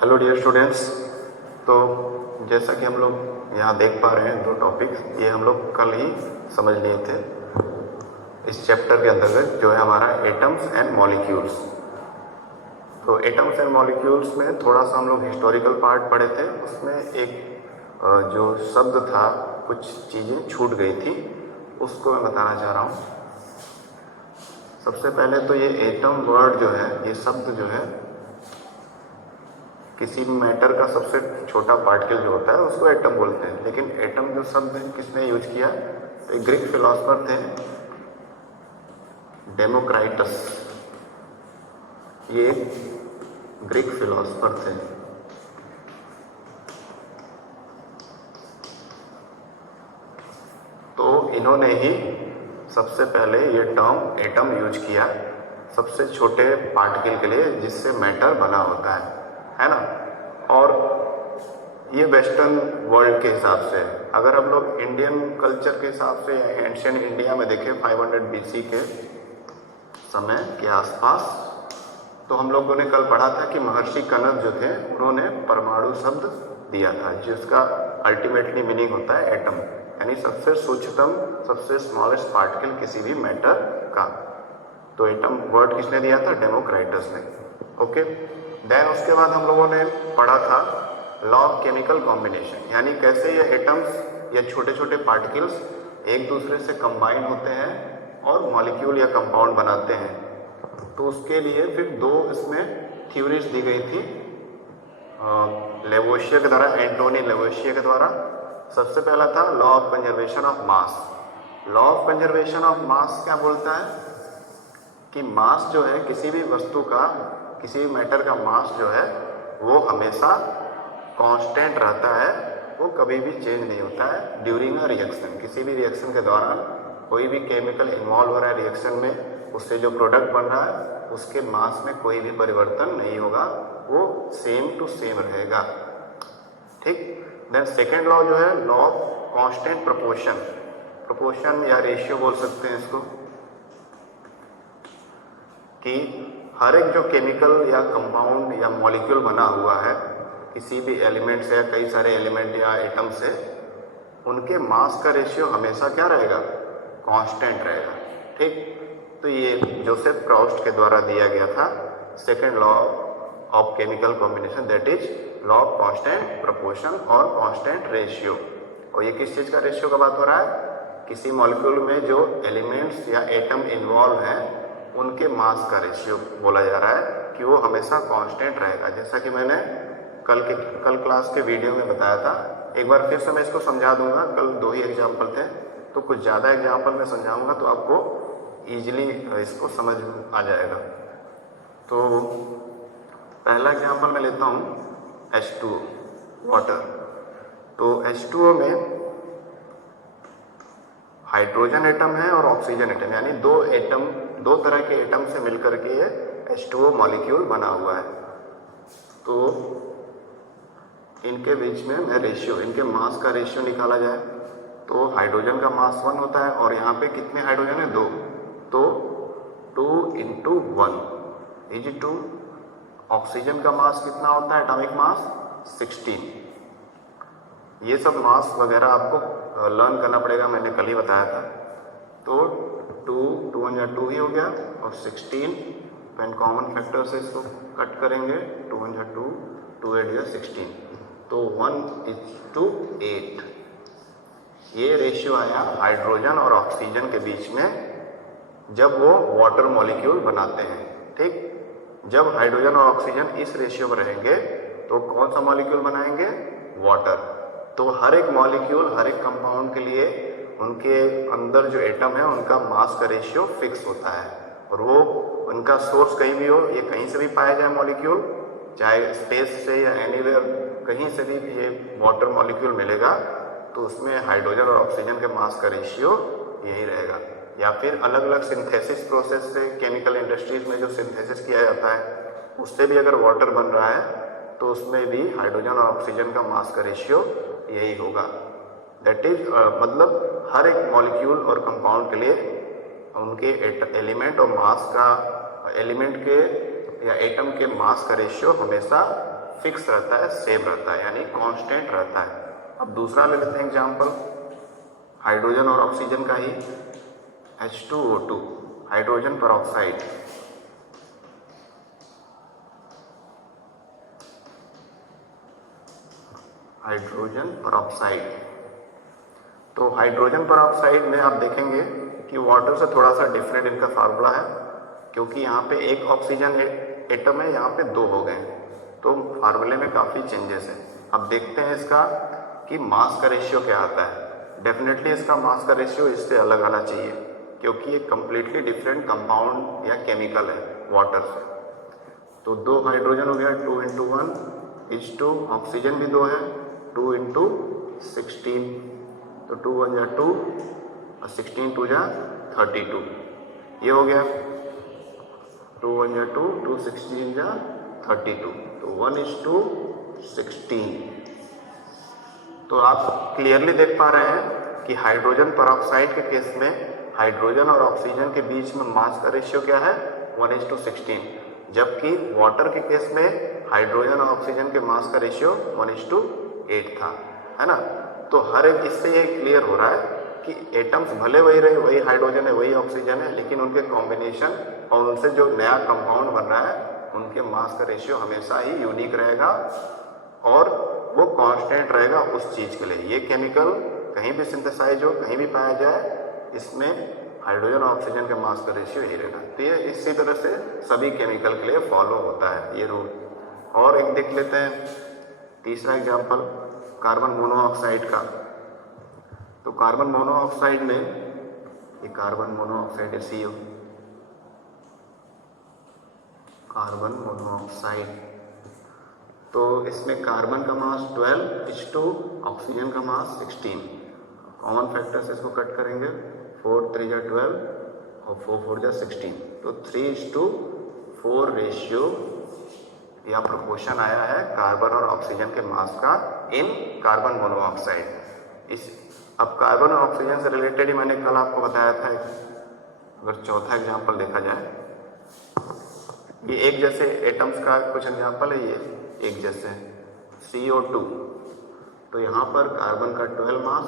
Hello dear students. तो जैसा कि हम लोग यहाँ देख पा रहे हैं, दो टॉपिक्स ये हम लोग कल ही समझ लिए थे इस चैप्टर के अंतर्गत, जो है हमारा एटम्स एंड मॉलिक्यूल्स। तो एटम्स एंड मॉलिक्यूल्स में थोड़ा सा हम लोग हिस्टोरिकल पार्ट पढ़े थे। उसमें एक जो शब्द था, कुछ चीज़ें छूट गई थी, उसको मैं बताना चाह रहा हूँ। सबसे पहले तो ये एटम वर्ड जो है, ये शब्द जो है, किसी मैटर का सबसे छोटा पार्टिकल जो होता है उसको एटम बोलते हैं। लेकिन एटम जो शब्द किसने यूज किया, तो एक ग्रीक फिलोसफर थे, डेमोक्राइटस। ये ग्रीक फिलोसफर थे। तो इन्होंने ही सबसे पहले ये टर्म एटम यूज किया सबसे छोटे पार्टिकल के लिए जिससे मैटर बना होता है ना। और ये वेस्टर्न वर्ल्ड के हिसाब से, अगर हम लोग इंडियन कल्चर के हिसाब से एंशिएंट इंडिया में देखें 500 BC के समय के आसपास, तो हम लोगों ने कल पढ़ा था कि महर्षि कनद जो थे उन्होंने परमाणु शब्द दिया था, जिसका अल्टीमेटली मीनिंग होता है एटम, यानी सबसे सूक्ष्मतम, सबसे स्मॉलेस्ट पार्टिकल किसी भी मैटर का। तो एटम वर्ड किसने दिया था, डेमोक्राइटस ने। ओके, देन उसके बाद हम लोगों ने पढ़ा था लॉ ऑफ केमिकल कॉम्बिनेशन, यानी कैसे ये एटम्स या छोटे छोटे पार्टिकल्स एक दूसरे से कंबाइन होते हैं और मॉलिक्यूल या कंपाउंड बनाते हैं। तो उसके लिए फिर दो इसमें थ्योरीज दी गई थी लेवोशिया के द्वारा, एंटोनी लेवोशिया के द्वारा। सबसे पहला था law of conservation of mass. Law of conservation of mass क्या बोलता है कि मास जो है किसी भी वस्तु का, किसी भी मैटर का मास जो है वो हमेशा कांस्टेंट रहता है, वो कभी भी चेंज नहीं होता है ड्यूरिंग अ रिएक्शन। किसी भी रिएक्शन के दौरान कोई भी केमिकल इन्वॉल्व हो रहा है रिएक्शन में, उससे जो प्रोडक्ट बन रहा है उसके मास में कोई भी परिवर्तन नहीं होगा, वो सेम टू सेम रहेगा। ठीक। देन सेकेंड लॉ जो है law of constant proportion, proportion या रेशियो बोल सकते हैं इसको, कि हर एक जो केमिकल या कंपाउंड या मॉलिक्यूल बना हुआ है किसी भी एलिमेंट से या कई सारे एलिमेंट या एटम से, उनके मास का रेशियो हमेशा क्या रहेगा, कांस्टेंट रहेगा। ठीक। तो ये जोसेफ प्रॉस्ट के द्वारा दिया गया था second law of chemical combination, that is law of constant proportion और कांस्टेंट रेशियो। और ये किस चीज़ का रेशियो का बात हो रहा है, किसी मॉलिक्यूल में जो एलिमेंट्स या एटम इन्वॉल्व हैं उनके मास का रेशियो बोला जा रहा है कि वो हमेशा कांस्टेंट रहेगा। जैसा कि मैंने कल क्लास के वीडियो में बताया था, एक बार फिर से मैं इसको समझा दूंगा। कल दो ही एग्जाम्पल थे, तो कुछ ज़्यादा एग्जाम्पल मैं समझाऊंगा तो आपको ईजिली इसको समझ आ जाएगा। तो पहला एग्जाम्पल मैं लेता हूँ H2O, वाटर। तो H2O में हाइड्रोजन एटम है और ऑक्सीजन एटम, यानी दो एटम, दो तरह के एटम से मिलकर के ये H2O मॉलिक्यूल बना हुआ है। तो इनके बीच में मैं रेशियो, इनके मास का रेशियो निकाला जाए तो हाइड्रोजन का मास 1 होता है और यहाँ पे कितने हाइड्रोजन है, 2। तो 2 × 1 इज 2। ऑक्सीजन का मास कितना होता है, एटॉमिक मास 16। ये सब मास वगैरह आपको लर्न करना पड़ेगा, मैंने कल ही बताया था। तो 2 1 2 ही हो गया और 16 पेन कॉमन फैक्टर से इसको कट करेंगे, 2 1 2, 2 8 16, तो 1:8। ये रेशियो आया हाइड्रोजन और ऑक्सीजन के बीच में जब वो वाटर मॉलिक्यूल बनाते हैं। ठीक। जब हाइड्रोजन और ऑक्सीजन इस रेशियो में रहेंगे तो कौन सा मॉलिक्यूल बनाएंगे, वाटर। तो हर एक मॉलिक्यूल, हर एक कंपाउंड के लिए उनके अंदर जो एटम है उनका मास का रेशियो फिक्स होता है, और वो उनका सोर्स कहीं भी हो, ये कहीं से भी पाया जाए मॉलिक्यूल, चाहे स्पेस से या एनीवेयर कहीं से भी ये वाटर मॉलिक्यूल मिलेगा, तो उसमें हाइड्रोजन और ऑक्सीजन के मास का रेशियो यही रहेगा। या फिर अलग अलग सिंथेसिस प्रोसेस से, केमिकल इंडस्ट्रीज में जो सिंथेसिस किया जाता है उससे भी अगर वाटर बन रहा है तो उसमें भी हाइड्रोजन और ऑक्सीजन का मास का रेशियो यही होगा। दैट इज मतलब हर एक मॉलिक्यूल और कंपाउंड के लिए उनके एलिमेंट और मास का, एलिमेंट के या एटम के मास का रेशियो हमेशा फिक्स रहता है, सेम रहता है, यानी कांस्टेंट रहता है। अब दूसरा ले लेते हैं एग्जांपल, हाइड्रोजन और ऑक्सीजन का ही, H2O2 हाइड्रोजन पर ऑक्साइड। हाइड्रोजन पर ऑक्साइड, तो हाइड्रोजन पर ऑक्साइड में आप देखेंगे कि वाटर से थोड़ा सा डिफरेंट इनका फार्मूला है, क्योंकि यहाँ पे एक ऑक्सीजन एटम है, यहाँ पे 2 हो गए, तो फार्मूले में काफ़ी चेंजेस है। अब देखते हैं इसका कि मास का रेशियो क्या आता है। डेफिनेटली इसका मास का रेशियो इससे अलग आना चाहिए, क्योंकि ये कम्प्लीटली डिफरेंट कंपाउंड या केमिकल है वाटर से। तो 2 हाइड्रोजन हो गया, 2 × 1 इज 2, ऑक्सीजन भी 2 है, 2 × 16, तो 2 × 1 = 2 और 16 × 2 = 32, ये हो गया। 2 × 1 = 2, 2 × 16 = 32, तो 1:16। तो आप क्लियरली देख पा रहे हैं कि हाइड्रोजन परऑक्साइड के केस में हाइड्रोजन और ऑक्सीजन के बीच में मास का रेशियो क्या है, 1:16, जबकि वाटर के केस में हाइड्रोजन और ऑक्सीजन के मास का रेशियो 1:8 था, है ना। तो हर एक इससे ये क्लियर हो रहा है कि एटम्स भले वही रहे, वही हाइड्रोजन है, वही ऑक्सीजन है, लेकिन उनके कॉम्बिनेशन और उनसे जो नया कंपाउंड बन रहा है उनके मास का रेशियो हमेशा ही यूनिक रहेगा और वो कांस्टेंट रहेगा उस चीज़ के लिए। ये केमिकल कहीं भी सिंथेसाइज हो, कहीं भी पाया जाए, इसमें हाइड्रोजन और ऑक्सीजन के मास का रेशियो यही रहेगा। तो ये इसी तरह से सभी केमिकल के लिए फॉलो होता है ये रूल। और एक देख लेते हैं तीसरा एग्जाम्पल, कार्बन मोनोऑक्साइड का। तो कार्बन मोनोऑक्साइड में, ये कार्बन मोनोऑक्साइड है CO, कार्बन मोनोऑक्साइड, तो इसमें कार्बन का मास 12:2, ऑक्सीजन का मास 16। कॉमन फैक्टर से इसको कट करेंगे, 4 × 3 = 12 और 4 × 4 = 16, तो 3:4 रेशियो या प्रोपोर्शन आया है कार्बन और ऑक्सीजन के मास का इन कार्बन मोनोऑक्साइड। इस अब कार्बन और ऑक्सीजन से रिलेटेड ही मैंने कल आपको बताया था। अगर चौथा एग्जाम्पल देखा जाए, ये एक जैसे एटम्स का कुछ एग्जाम्पल है, ये एक जैसे CO2, तो यहाँ पर कार्बन का 12 मास,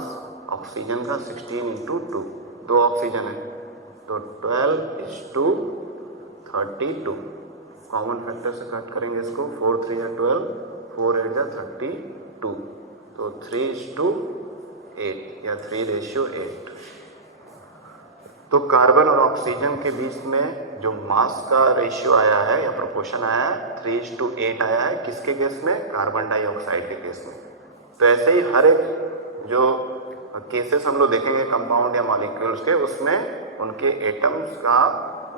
ऑक्सीजन का 16 × 2, 2 ऑक्सीजन है, तो 12:32। कॉमन फैक्टर से कट करेंगे इसको, 4 × 3 = 12, 4 × 8 = 32, तो 3:8 या 3:8। तो कार्बन और ऑक्सीजन के बीच में जो मास का रेशियो आया है या प्रोपोर्शन आया है, 3:8 आया है, किसके केस में, कार्बन डाइऑक्साइड के केस में। तो ऐसे ही हर एक जो केसेस हम लोग देखेंगे कंपाउंड या मॉलिक्यूल्स के, उसमें उनके एटम्स का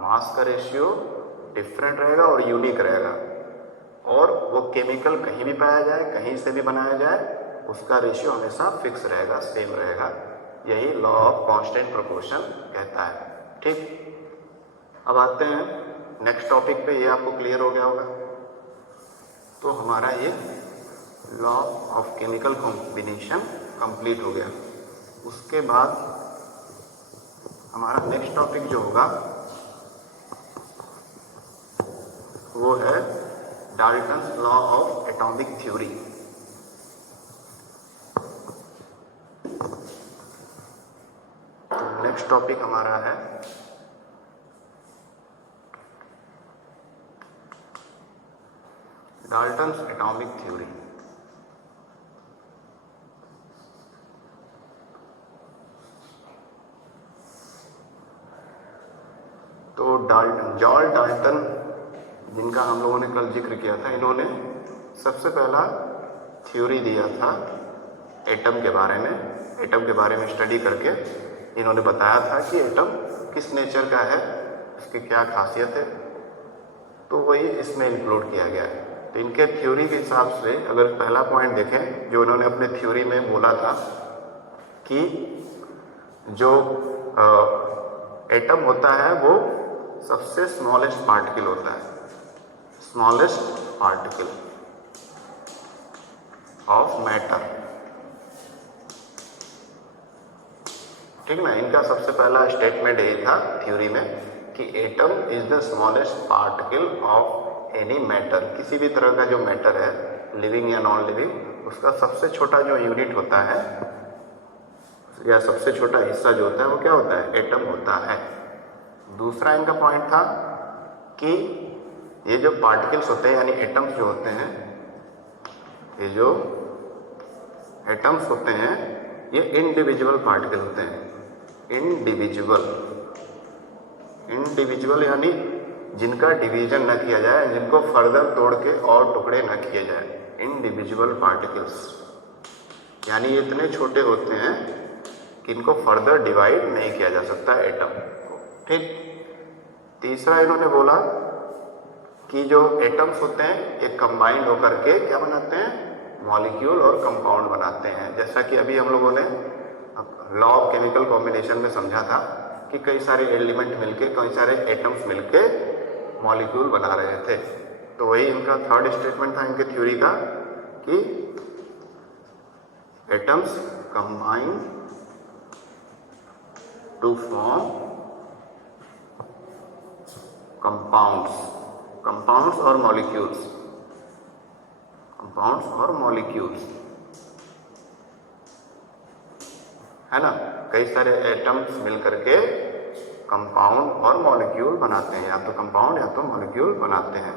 मास का रेशियो डिफरेंट रहेगा और यूनिक रहेगा, और वो केमिकल कहीं भी पाया जाए, कहीं से भी बनाया जाए, उसका रेशियो हमेशा फिक्स रहेगा, सेम रहेगा। यही लॉ ऑफ कांस्टेंट प्रोपोर्शन कहता है। ठीक, अब आते हैं नेक्स्ट टॉपिक पे, ये आपको क्लियर हो गया होगा। तो हमारा ये law of chemical combination complete हो गया। उसके बाद हमारा नेक्स्ट टॉपिक जो होगा वो है Dalton's law of atomic theory. तो नेक्स्ट टॉपिक हमारा है डाल्टन्स एटॉमिक थ्योरी। तो जॉर्ज डाल्टन, जिनका हम लोगों ने कल जिक्र किया था, इन्होंने सबसे पहला थ्योरी दिया था एटम के बारे में। एटम के बारे में स्टडी करके इन्होंने बताया था कि एटम किस नेचर का है, उसकी क्या खासियत है, तो वही इसमें इंक्लूड किया गया है। तो इनके थ्योरी के हिसाब से अगर पहला पॉइंट देखें जो उन्होंने अपने थ्योरी में बोला था कि जो एटम होता है वो सबसे स्मॉलेस्ट पार्टिकल होता है, स्मॉलेस्ट पार्टिकल ऑफ मैटर। ठीक ना, इनका सबसे पहला स्टेटमेंट यही था थ्योरी में कि atom is the smallest particle of any matter, किसी भी तरह का जो मैटर है लिविंग या नॉन लिविंग, उसका सबसे छोटा जो यूनिट होता है या सबसे छोटा हिस्सा जो होता है वो क्या होता है, एटम होता है। दूसरा इनका पॉइंट था कि ये जो पार्टिकल्स होते हैं यानी एटम्स जो होते हैं, ये जो एटम्स होते हैं ये इंडिविजुअल पार्टिकल होते हैं। इंडिविजुअल यानी जिनका डिवीजन न किया जाए, जिनको फर्दर तोड़ के और टुकड़े न किए जाए, इंडिविजुअल पार्टिकल्स, यानी ये इतने छोटे होते हैं कि इनको फर्दर डिवाइड नहीं किया जा सकता एटम को। ठीक। तीसरा इन्होंने बोला कि जो एटम्स होते हैं ये कंबाइंड होकर के क्या बनाते हैं, मॉलिक्यूल और कंपाउंड बनाते हैं। जैसा कि अभी हम लोगों ने लॉ ऑफ केमिकल कॉम्बिनेशन में समझा था कि कई सारे एलिमेंट मिलके, कई सारे एटम्स मिलके मॉलिक्यूल बना रहे थे। तो वही इनका थर्ड स्टेटमेंट था इनके थ्योरी का कि atoms combine to form compounds और मॉलिक्यूल्स, है ना। कई सारे एटम्स मिलकर के कंपाउंड और मॉलिक्यूल बनाते हैं, या तो कंपाउंड या तो मॉलिक्यूल बनाते हैं।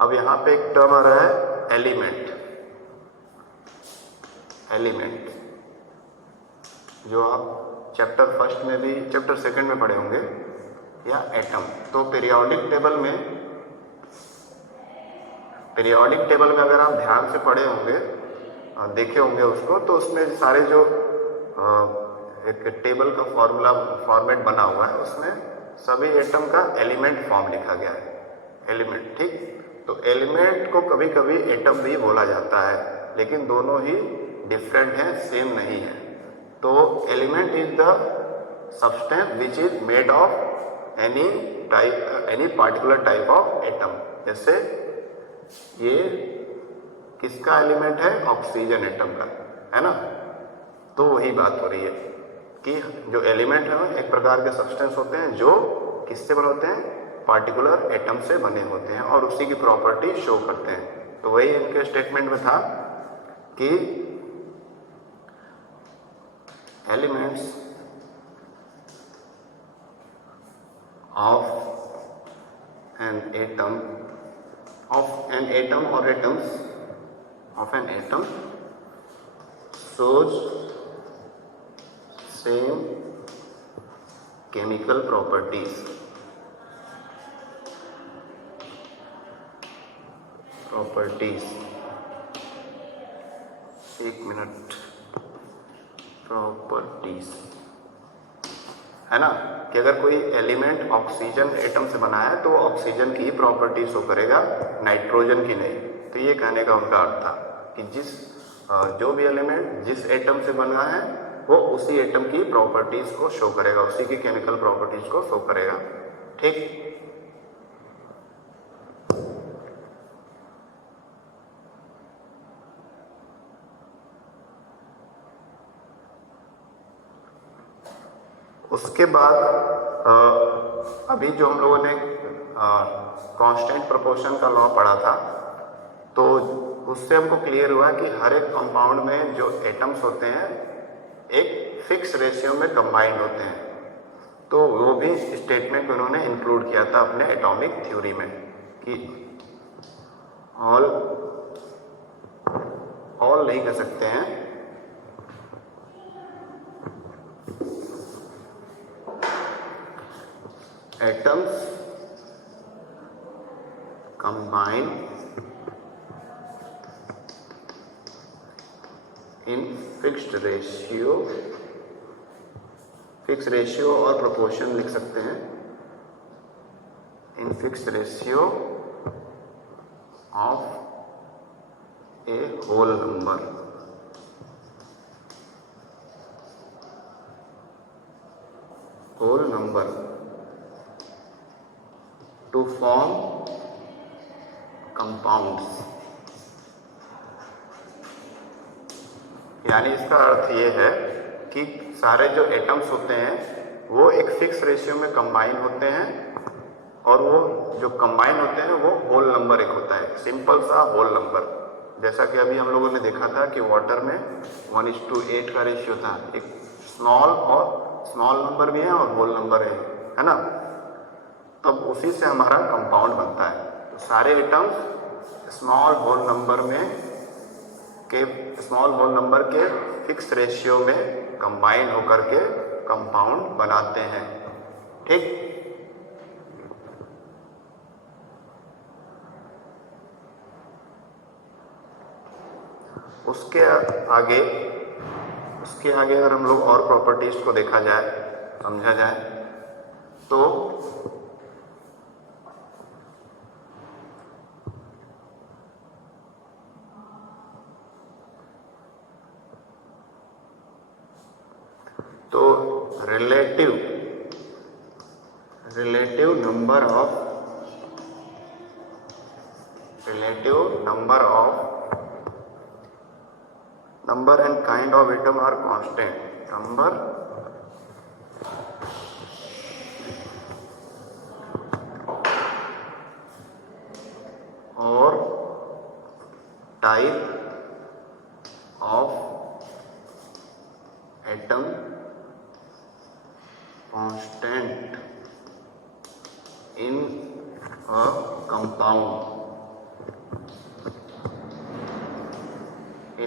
अब यहाँ पे एक टर्म आ रहा है एलिमेंट, जो आप चैप्टर फर्स्ट में भी, चैप्टर सेकंड में पढ़े होंगे, या एटम। तो पीरियोडिक टेबल में अगर आप ध्यान से पढ़े होंगे, देखे होंगे उसको, तो उसमें सारे जो एक टेबल का फॉर्मेट बना हुआ है, उसमें सभी एटम का एलिमेंट फॉर्म लिखा गया है, एलिमेंट। ठीक। तो एलिमेंट को कभी कभी एटम भी बोला जाता है, लेकिन दोनों ही डिफरेंट हैं, सेम नहीं है। तो element is the substance which is made of any particular type of atom. जैसे ये किसका एलिमेंट है, ऑक्सीजन एटम का, है ना। तो वही बात हो रही है कि जो एलिमेंट है एक प्रकार के सब्सटेंस होते हैं जो किससे बने होते हैं, पार्टिकुलर एटम से बने होते हैं और उसी की प्रॉपर्टी शो करते हैं। तो वही इनके स्टेटमेंट में था कि elements of an atom shows same chemical properties. एक मिनट, प्रॉपर्टीज, है ना, कि अगर कोई एलिमेंट ऑक्सीजन एटम से बना है तो ऑक्सीजन की ही प्रॉपर्टी शो करेगा, नाइट्रोजन की नहीं। तो ये कहने का उनका अर्थ था कि जो भी एलिमेंट जिस एटम से बना है वो उसी एटम की प्रॉपर्टीज को शो करेगा, उसी की केमिकल प्रॉपर्टीज को शो करेगा। ठीक। उसके बाद अभी जो हम लोगों ने कांस्टेंट प्रोपोर्शन का लॉ पढ़ा था, तो उससे हमको क्लियर हुआ कि हर एक कंपाउंड में जो एटम्स होते हैं एक फिक्स रेशियो में कंबाइंड होते हैं। तो वो भी स्टेटमेंट उन्होंने इंक्लूड किया था अपने एटॉमिक थ्योरी में कि ऑल नहीं कह सकते हैं, atoms combine in fixed ratio और प्रोपोर्शन लिख सकते हैं, in fixed ratio of a whole number to form compounds. यानी इसका अर्थ ये है कि सारे जो एटम्स होते हैं वो एक फिक्स रेशियो में कंबाइन होते हैं, और वो जो कंबाइन होते हैं वो होल नंबर एक होता है, सिंपल सा होल नंबर। जैसा कि अभी हम लोगों ने देखा था कि वाटर में 1:8 का रेशियो था, एक स्मॉल नंबर भी है और होल नंबर है ना। तब उसी से हमारा कंपाउंड बनता है। तो सारे एटम्स स्मॉल होल नंबर के फिक्स रेशियो में कंबाइन होकर के कंपाउंड बनाते हैं। ठीक, उसके आगे अगर हम लोग और प्रॉपर्टीज को देखा जाए, समझा जाए, तो relative number and kind of atom are constant. Number or type of atom constant in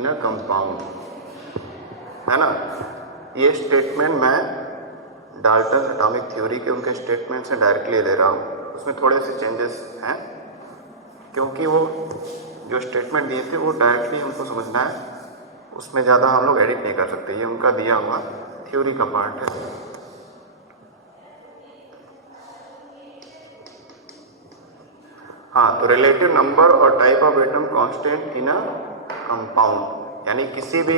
a compound. है ना। ये स्टेटमेंट मैं डाल्टन एटॉमिक थ्योरी के उनके स्टेटमेंट से डायरेक्टली ले रहा हूँ। उसमें थोड़े से चेंजेस हैं, क्योंकि वो जो स्टेटमेंट दिए थे वो डायरेक्टली हमको समझना है, उसमें ज़्यादा हम लोग एडिट नहीं कर सकते। ये उनका दिया हुआ थ्योरी का पार्ट है। हाँ, तो रिलेटिव नंबर और type of atom constant in a compound, यानी किसी भी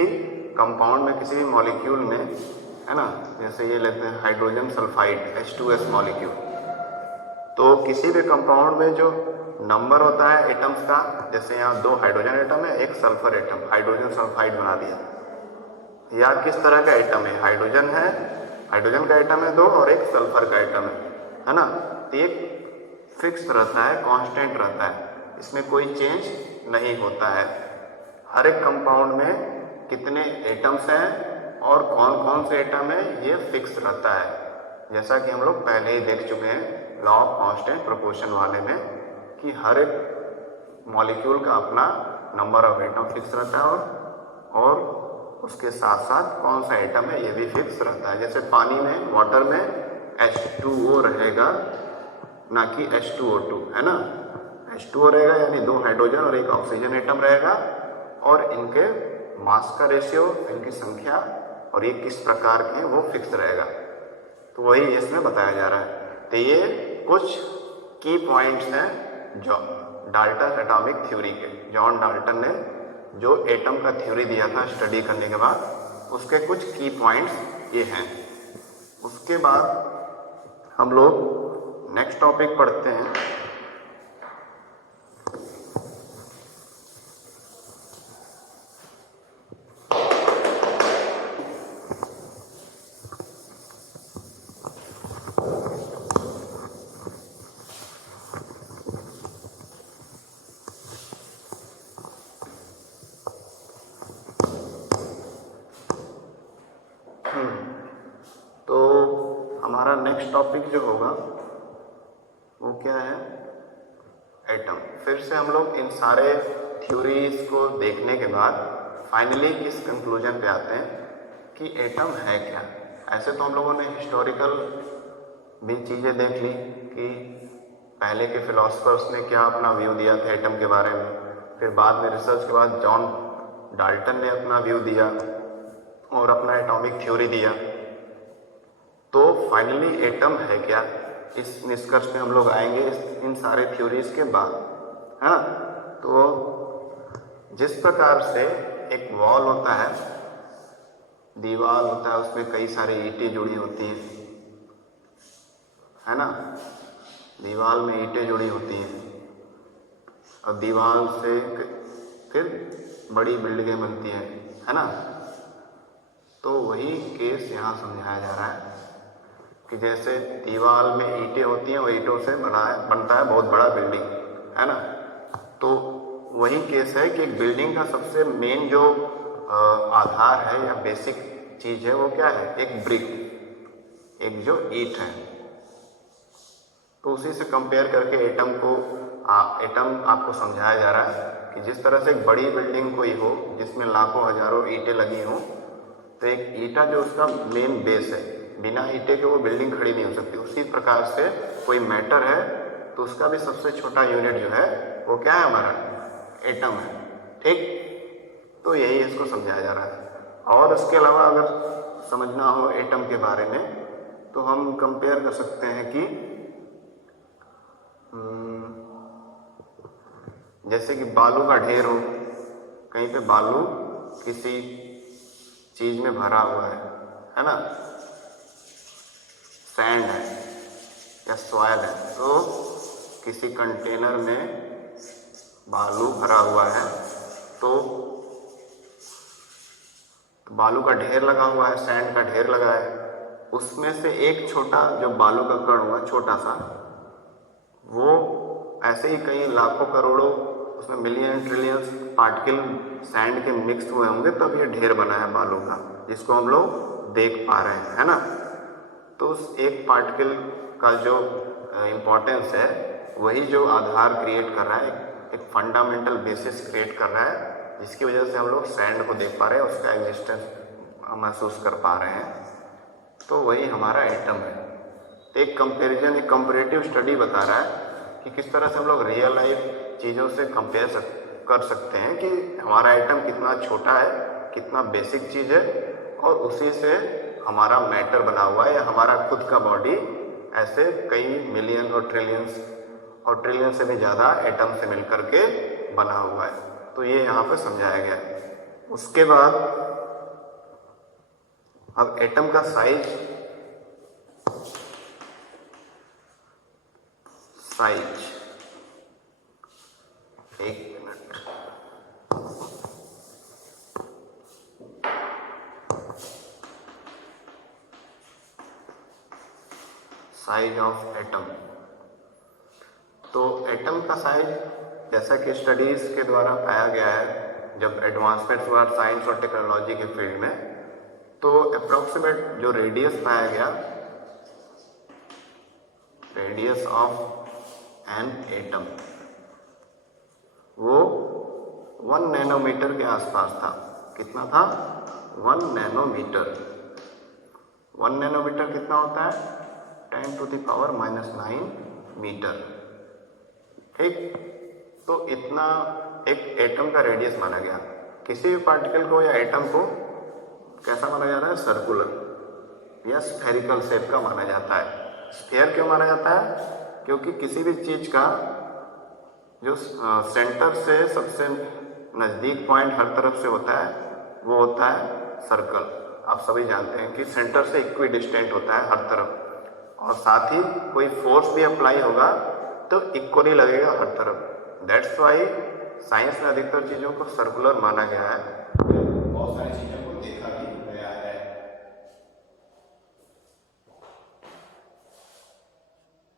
कंपाउंड में, किसी भी मॉलिक्यूल में, है ना। जैसे ये लेते हैं हाइड्रोजन सल्फाइड H2S मॉलिक्यूल, तो किसी भी कंपाउंड में जो नंबर होता है एटम्स का, जैसे यहाँ 2 हाइड्रोजन एटम है, एक सल्फर एटम, हाइड्रोजन सल्फाइड बना दिया। या किस तरह का एटम है, हाइड्रोजन का एटम है 2 और एक सल्फर का एटम है ना। तो एक फिक्स रहता है, कांस्टेंट रहता है, इसमें कोई चेंज नहीं होता है। हर एक कंपाउंड में कितने एटम्स हैं और कौन कौन से एटम है, ये फिक्स रहता है। जैसा कि हम लोग पहले ही देख चुके हैं लॉ ऑफ कांस्टेंट प्रोपोर्शन वाले में, कि हर एक मॉलिक्यूल का अपना नंबर ऑफ एटम फिक्स रहता है, और उसके साथ साथ कौन सा एटम है ये भी फिक्स रहता है। जैसे पानी में, वाटर में H2O रहेगा, ना कि H2O2, है ना। H2O रहेगा यानी 2 हाइड्रोजन और एक ऑक्सीजन एटम रहेगा, और इनके मास का रेशियो, इनकी संख्या और ये किस प्रकार के वो फिक्स रहेगा। तो वही इसमें बताया जा रहा है। तो ये कुछ की पॉइंट्स हैं जो डाल्टन एटॉमिक थ्योरी के, जॉन डाल्टन ने जो एटम का थ्योरी दिया था स्टडी करने के बाद, उसके कुछ की पॉइंट्स ये हैं। उसके बाद हम लोग नेक्स्ट टॉपिक पढ़ते हैं। तो हमारा नेक्स्ट टॉपिक जो होगा वो क्या है, एटम। फिर से हम लोग इन सारे थ्योरीज को देखने के बाद फाइनली किस कंक्लूजन पे आते हैं कि एटम है क्या। ऐसे तो हम लोगों ने हिस्टोरिकल भी चीज़ें देख ली कि पहले के फिलोसफर्स ने क्या अपना व्यू दिया था एटम के बारे में, फिर बाद में रिसर्च के बाद जॉन डाल्टन ने अपना व्यू दिया और अपना एटॉमिक थ्योरी दिया। तो फाइनली एटम है क्या, इस निष्कर्ष पे हम लोग आएंगे इन सारे थ्योरीज के बाद, है ना। तो जिस प्रकार से एक वॉल होता है, दीवार होता है, उसमें कई सारी ईंटें जुड़ी होती हैं, है ना। दीवार में ईंटें जुड़ी होती हैं और दीवार से फिर बड़ी बिल्डिंगें बनती हैं, है ना। तो वही केस यहाँ समझाया जा रहा है कि जैसे दीवार में ईंटें होती हैं, वो ईंटों से बनता है बहुत बड़ा बिल्डिंग, है ना। तो वही केस है कि एक बिल्डिंग का सबसे मेन जो आधार है या बेसिक चीज है वो क्या है, एक ब्रिक, एक जो ईंट है। तो उसी से कंपेयर करके एटम आपको समझाया जा रहा है कि जिस तरह से एक बड़ी बिल्डिंग कोई हो जिसमें लाखों हजारों ईंटें लगी हों, तो एक ईंटा जो उसका मेन बेस है, बिना ईंटे के वो बिल्डिंग खड़ी नहीं हो सकती। उसी प्रकार से कोई मैटर है तो उसका भी सबसे छोटा यूनिट जो है वो क्या है, हमारा एटम है, ठीक। तो यही इसको समझाया जा रहा है। और उसके अलावा अगर समझना हो एटम के बारे में तो हम कंपेयर कर सकते हैं कि जैसे कि बालू का ढेर हो, कहीं पे बालू किसी चीज में भरा हुआ है ना, सैंड है या सॉयल है, तो किसी कंटेनर में बालू भरा हुआ है, तो बालू का ढेर लगा हुआ है, सैंड का ढेर लगा है, उसमें से एक छोटा जो बालू का कण हुआ छोटा सा, वो ऐसे ही कई लाखों करोड़ों, उसमें मिलियन ट्रिलियंस पार्टिकल सैंड के मिक्स हुए होंगे तब ये ढेर बना है बालू का, जिसको हम लोग देख पा रहे हैं, है ना। तो उस एक पार्टिकल का जो इम्पोर्टेंस है वही जो आधार क्रिएट कर रहा है, एक फंडामेंटल बेसिस क्रिएट कर रहा है, जिसकी वजह से हम लोग सैंड को देख पा रहे हैं, उसका एग्जिस्टेंस महसूस कर पा रहे हैं। तो वही हमारा एटम है। एक कंपैरिजन, एक कंपैरेटिव स्टडी बता रहा है कि किस तरह से हम लोग रियल लाइफ चीज़ों से कंपेयर कर सकते हैं कि हमारा एटम कितना छोटा है, कितना बेसिक चीज़ है, और उसी से हमारा मैटर बना हुआ है, या हमारा खुद का बॉडी ऐसे कई मिलियन और ट्रिलियन से भी ज़्यादा एटम से मिलकर के बना हुआ है। तो ये यहाँ पर समझाया गया है। उसके बाद अब एटम का साइज एक मिनट, साइज ऑफ एटम। तो एटम का साइज जैसा कि स्टडीज के द्वारा पाया गया है, जब एडवांसमेंट हुआ साइंस और टेक्नोलॉजी के फील्ड में, तो अप्रोक्सीमेट जो रेडियस पाया गया, रेडियस ऑफ एन एटम, वो 1 नैनोमीटर के आसपास था। कितना था? 1 नैनोमीटर। 1 नैनोमीटर कितना होता है? 10⁻⁹ मीटर, ठीक। तो इतना एक एटम का रेडियस माना गया। किसी भी पार्टिकल को या एटम को कैसा माना जाता है? सर्कुलर या स्फेरिकल शेप का माना जाता है। स्फीयर क्यों माना जाता है? क्योंकि किसी भी चीज का जो सेंटर से सबसे नजदीक पॉइंट हर तरफ से होता है वो होता है सर्कल। आप सभी जानते हैं कि सेंटर से इक्वी डिस्टेंट होता है हर तरफ, और साथ ही कोई फोर्स भी अप्लाई होगा तो इक्वली लगेगा हर तरफ। दैट्स वाई साइंस में अधिकतर चीज़ों को सर्कुलर माना गया है। बहुत सारी चीज़ों